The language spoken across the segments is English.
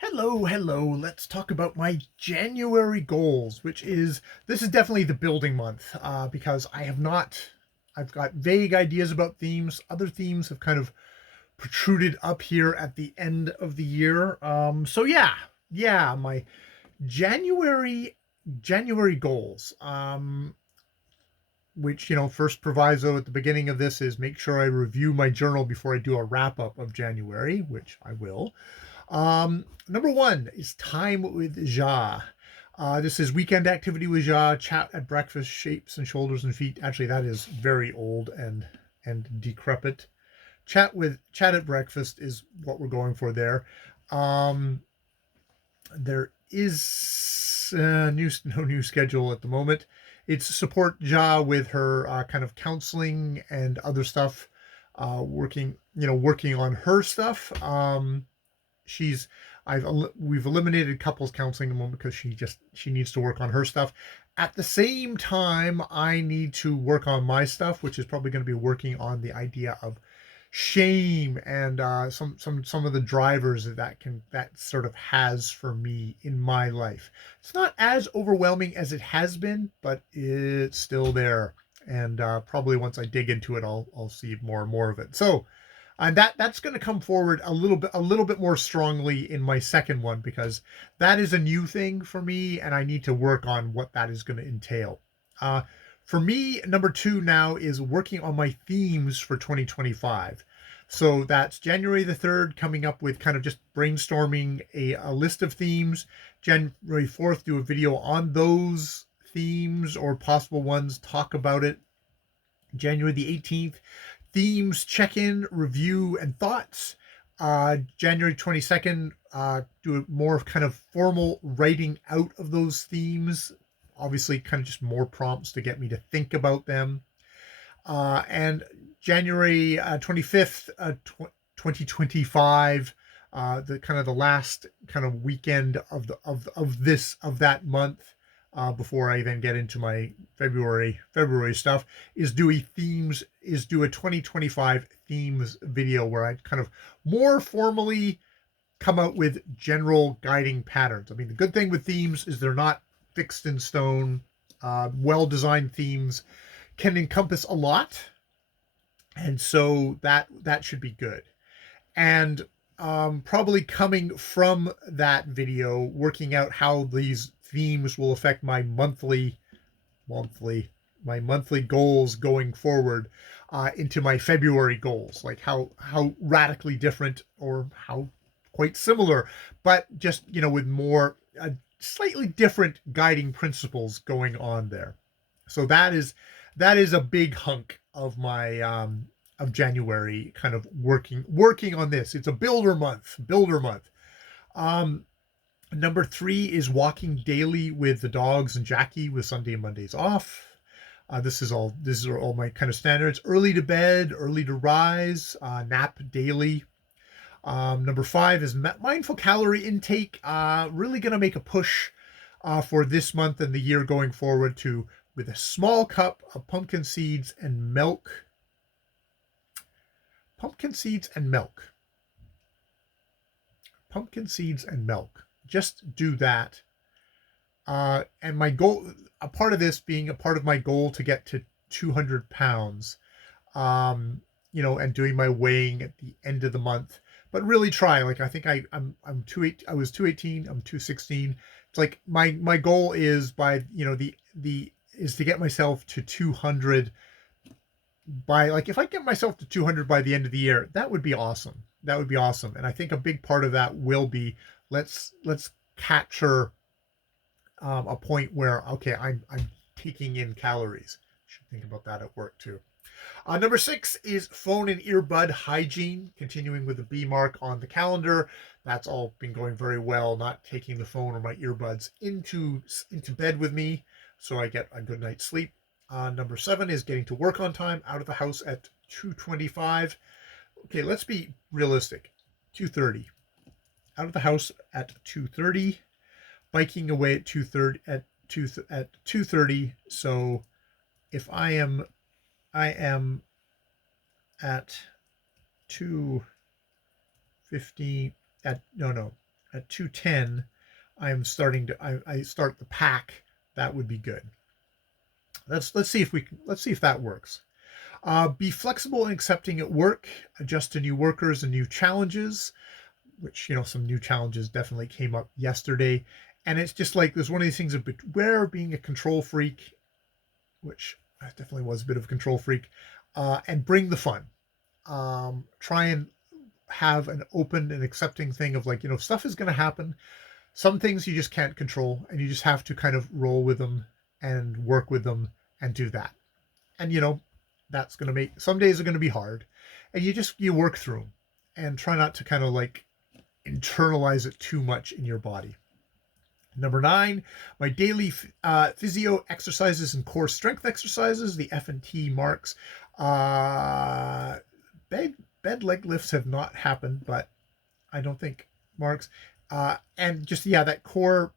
Hello. Let's talk about my January goals, this is definitely the building month because I've got vague ideas about themes. Other themes have kind of protruded up here at the end of the year. My January January goals. Which, first proviso at the beginning of this is make sure I review my journal before I do a wrap up of January, which I will. Number one is time with Ja. This is weekend activity with Ja, chat at breakfast, shapes and shoulders and feet. Actually, that is very old and decrepit. Chat at breakfast is what we're going for there. Um, there is no new schedule at the moment. It's support Ja with her kind of counseling and other stuff. Working on her stuff. She's I've we've eliminated couples counseling at the moment because she needs to work on her stuff. At the same time, I need to work on my stuff, which is probably going to be working on the idea of shame and some of the drivers that sort of has for me in my life. It's not as overwhelming as it has been, but it's still there. And probably once I dig into it, I'll see more and more of it. So and that's going to come forward a little bit more strongly in my second one because that is a new thing for me and I need to work on what that is going to entail. uh, for me, number two now is working on my themes for 2025. So that's January the 3rd, coming up with kind of just brainstorming a list of themes. January 4th, do a video on those themes or possible ones, talk about it. January the 18th, themes check-in, review, and thoughts. January 22nd, do a more of kind of formal writing out of those themes. Obviously, kind of just more prompts to get me to think about them. And January 25th, 2025, the last kind of weekend of that month, before I then get into my February stuff, is do a 2025 themes video where I kind of more formally come out with general guiding patterns. I mean, the good thing with themes is they're not fixed in stone. Well designed themes can encompass a lot, and so that should be good. And probably coming from that video, working out how these themes will affect monthly my monthly goals going forward, into my February goals, like how radically different or how quite similar, but just with more slightly different guiding principles going on there. So that is a big hunk of my of January, kind of working on this. It's a builder month. Um, Number three is walking daily with the dogs and Jackie with Sunday and Mondays off. This is all my kind of standards. Early to bed, early to rise, nap daily. Number five is mindful calorie intake. Really going to make a push for this month and the year going forward to with a small cup of pumpkin seeds and milk. Pumpkin seeds and milk. Pumpkin seeds and milk. Just do that. And my goal, a part of this being a part of my goal to get to 200 pounds, and doing my weighing at the end of the month. But really try. Like I think I'm I was 218. I'm 216. It's like my goal is by the is to get myself to 200 by, like, if I get myself to 200 by the end of the year, that would be awesome. That would be awesome. And I think a big part of that will be let's capture a point where, okay, I'm taking in calories. Should think about that at work too. Number six is phone and earbud hygiene, continuing with the B mark on the calendar. That's all been going very well, not taking the phone or my earbuds into bed with me, so I get a good night's sleep. Number seven is getting to work on time, out of the house at 2:25. Okay, let's be realistic. 2:30. Out of the house at 2:30, biking away at 2:30. So if I am at 2:15 at no at 2:10, I'm starting to I start the pack. That would be good. Let's see if that works. Be flexible in accepting at work. Adjust to new workers and new challenges. Which some new challenges definitely came up yesterday, and it's just like there's one of these things of beware of being a control freak, which I definitely was a bit of a control freak, and bring the fun. Try and have an open and accepting thing of like stuff is going to happen. Some things you just can't control, and you just have to kind of roll with them and work with them and do that. And that's going to make some days are going to be hard, and you work through them and try not to kind of like internalize it too much in your body. Number 9, my daily physio exercises and core strength exercises, the F&T marks. Bed leg lifts have not happened, but I don't think marks. And just that core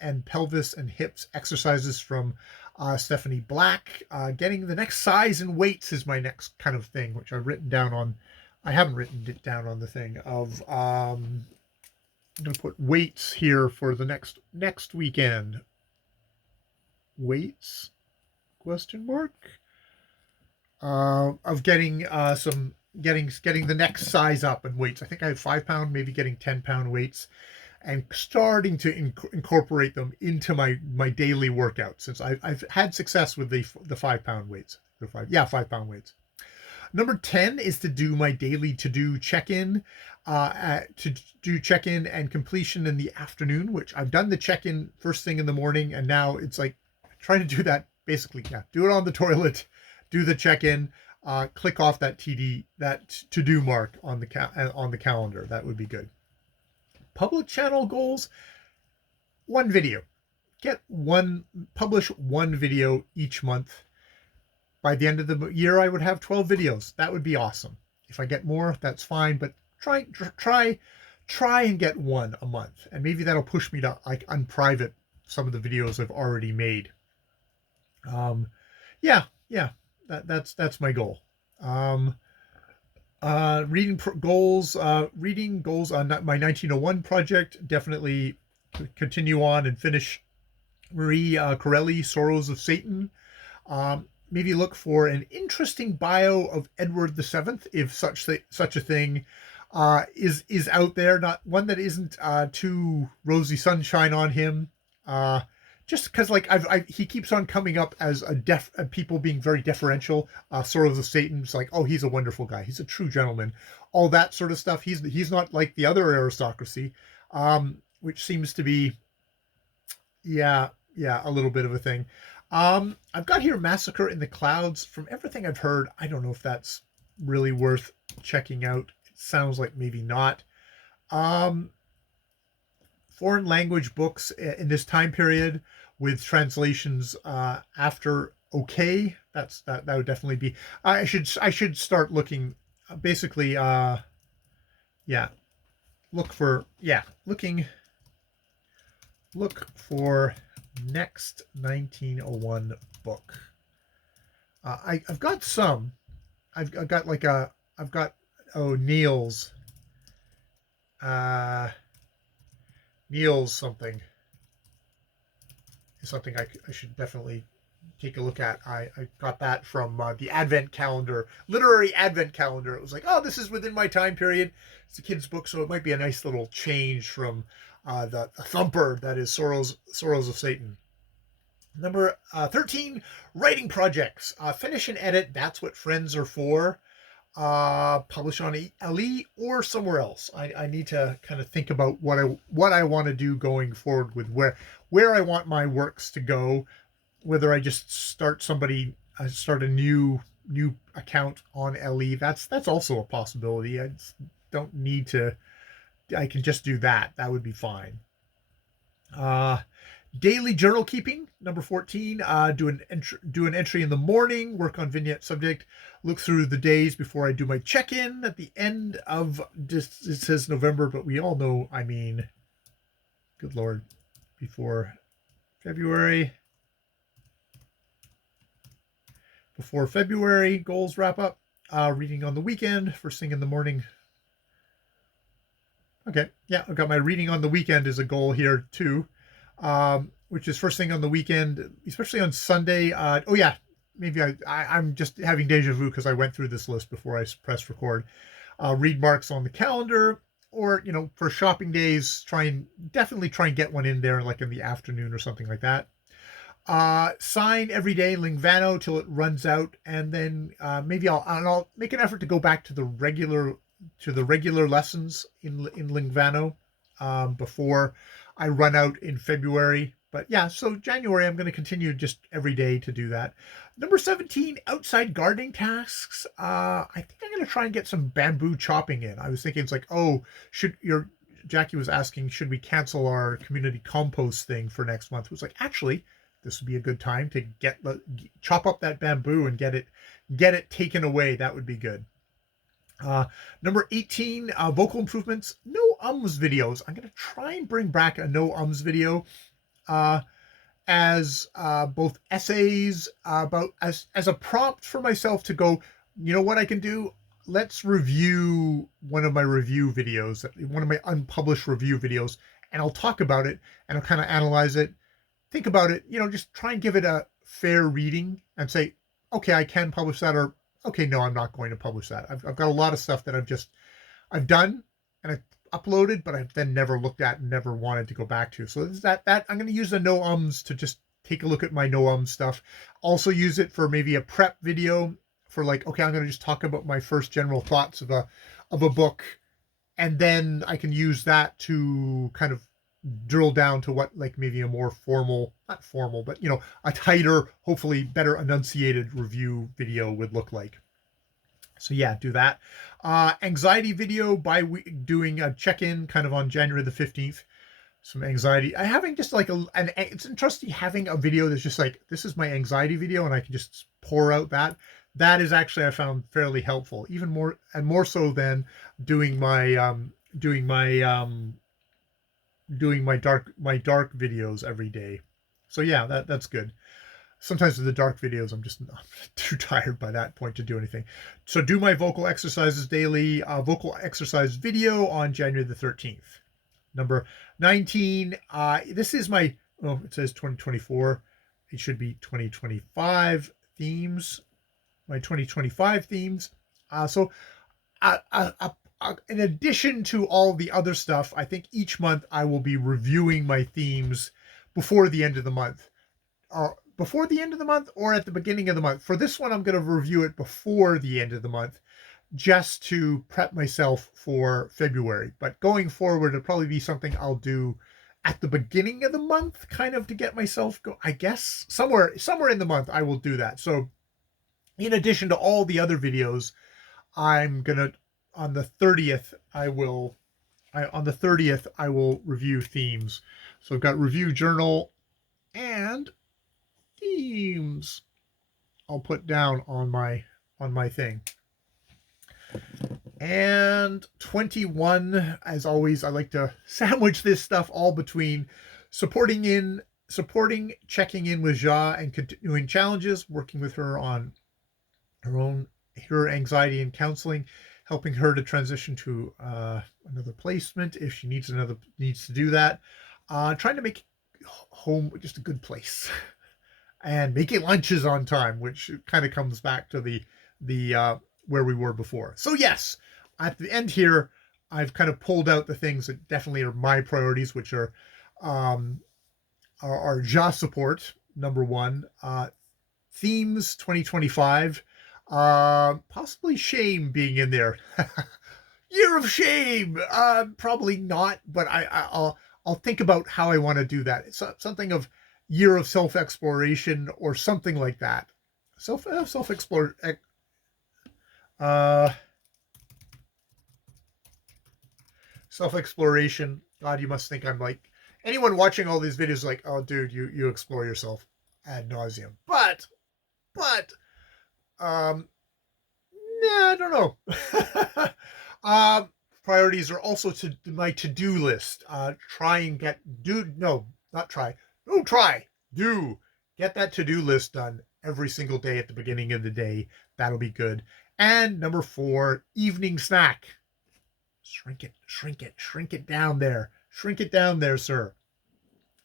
and pelvis and hips exercises from Stephanie Black. Getting the next size and weights is my next kind of thing, which I've written down on. I haven't written it down on the thing of. I'm going to put weights here for the next weekend. Weights? Question mark. Of getting getting the next size up in weights. I think I have 5-pound, maybe getting 10-pound weights, and starting to incorporate them into my daily workout, since I've had success with the 5-pound weights. 5-pound weights. Number 10 is to do my daily to-do check-in, to do check-in and completion in the afternoon, which I've done the check-in first thing in the morning, and now it's like trying to do that basically. Do it on the toilet, do the check-in, click off that to-do mark on the calendar. That would be good. Public channel goals: 1 video. Publish 1 video each month. By the end of the year, I would have 12 videos. That would be awesome. If I get more, that's fine, but try and get 1 a month, and maybe that'll push me to like unprivate some of the videos I've already made. That's my goal. Reading goals on my 1901 project. Definitely continue on and finish Marie Corelli, Sorrows of Satan. Maybe look for an interesting bio of Edward VII, if such a thing is out there. Not one that isn't too rosy sunshine on him. Just because like he keeps on coming up as people being very deferential. Sorrows of Satan, it's like, oh, he's a wonderful guy, he's a true gentleman, all that sort of stuff. He's not like the other aristocracy, which seems to be a little bit of a thing. I've got here Massacre in the Clouds. From everything I've heard, I don't know if that's really worth checking out. It sounds like maybe not. Foreign language books in this time period with translations after that would definitely be. I should start looking. Basically, look for next 1901 book. I've got some. I've got Neil's. Neil's something is something I should definitely take a look at. I got that from the Advent calendar, literary Advent calendar. It was like, oh, this is within my time period. It's a kid's book, so it might be a nice little change from the thumper that is Sorrows of Satan. Number 13, writing projects. Finish and edit. That's what friends are for. Publish on LE or somewhere else. I need to kind of think about what I want to do going forward with where I want my works to go. Whether I just start a new account on LE. That's also a possibility. I don't need to. I can just do that. That would be fine. Daily journal keeping, number 14. Do an entry in the morning. Work on vignette subject. Look through the days before I do my check-in at the end of this. It says November, but we all know I mean, good Lord, before February. Before February goals wrap up. Reading on the weekend. First thing in the morning. Okay. Yeah, I've got my reading on the weekend as a goal here too, which is first thing on the weekend, especially on Sunday. Oh yeah, maybe I'm just having deja vu because I went through this list before I pressed record. Read marks on the calendar, or for shopping days, definitely try and get one in there, like in the afternoon or something like that. Sign every day Lingvano till it runs out, and then maybe I'll make an effort to go back to the regular lessons in Lingvano before I run out in February. But yeah, so January I'm going to continue just every day to do that. Number 17, outside gardening tasks. I think I'm going to try and get some bamboo chopping in. I was thinking it's like, oh, should your Jackie was asking, should we cancel our community compost thing for next month? It was like, actually, this would be a good time to chop up that bamboo and get it taken away. That would be good. Uh, Number 18, vocal improvements. No ums videos. I'm going to try and bring back a no ums video uh, as both essays about as a prompt for myself to go. You know what I can do? Let's review one of my review videos, one of my unpublished review videos, and I'll talk about it and I'll kind of analyze it, think about it, just try and give it a fair reading and say, okay, I can publish that, or okay, no, I'm not going to publish that. I've got a lot of stuff that I've done and I've uploaded, but I've then never looked at and never wanted to go back to. So that I'm going to use the no ums to just take a look at my no ums stuff. Also use it for maybe a prep video for like, okay, I'm going to just talk about my first general thoughts of a book, and then I can use that to kind of drill down to what like maybe a more formal, not formal, but a tighter, hopefully better enunciated review video would look like. So yeah, do that. Anxiety video by doing a check-in kind of on January the 15th. Some anxiety. I having just like it's interesting having a video that's just like, this is my anxiety video, and I can just pour out that. That is actually, I found, fairly helpful, even more so than doing my dark videos every day. So yeah, that's good. Sometimes with the dark videos, I'm just too tired by that point to do anything. So do my vocal exercises daily. Vocal exercise video on January the 13th. Number 19. This is my, it says 2024. It should be 2025 themes. My 2025 themes. So in addition to all the other stuff, I think each month I will be reviewing my themes before the end of the month. Before the end of the month or at the beginning of the month. For this one, I'm going to review it before the end of the month, just to prep myself for February. But going forward, it'll probably be something I'll do at the beginning of the month, kind of to get myself go. I guess somewhere in the month I will do that. So in addition to all the other videos, I'm gonna on the 30th on the 30th I will review themes. So I've got review journal and themes I'll put down on my thing. And 21, as always, I like to sandwich this stuff all between supporting, checking in with Ja and continuing challenges, working with her on her anxiety and counseling, helping her to transition to another placement if she needs to do that. Trying to make home just a good place, and making lunches on time, which kind of comes back to the where we were before. So yes, at the end here, I've kind of pulled out the things that definitely are my priorities, which are our JA support, number one, themes 2025, possibly shame being in there. Year of shame, probably not, but I'll think about how I want to do that. It's something of year of self-exploration or something like that. Self-explore. Uh, Self-exploration. God, you must think I'm like, anyone watching all these videos is like, oh dude, you explore yourself ad nauseum. But yeah, I don't know. Priorities are also to my to-do list. Try and get do get that to-do list done every single day at the beginning of the day. That'll be good. And number 4, evening snack. Shrink it, shrink it, shrink it down there. Shrink it down there, sir.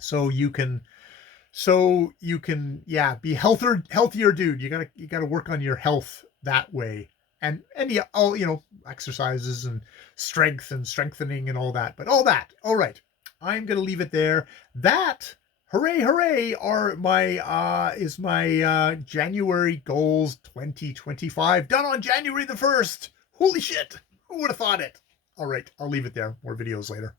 So you can yeah, be healthier dude. You gotta work on your health that way. And yeah, all exercises and strength and strengthening and all that. But all right. I'm gonna leave it there. That hooray are my is my January goals 2025 done on January the 1st. Holy shit. Who would have thought it? All right, I'll leave it there. More videos later.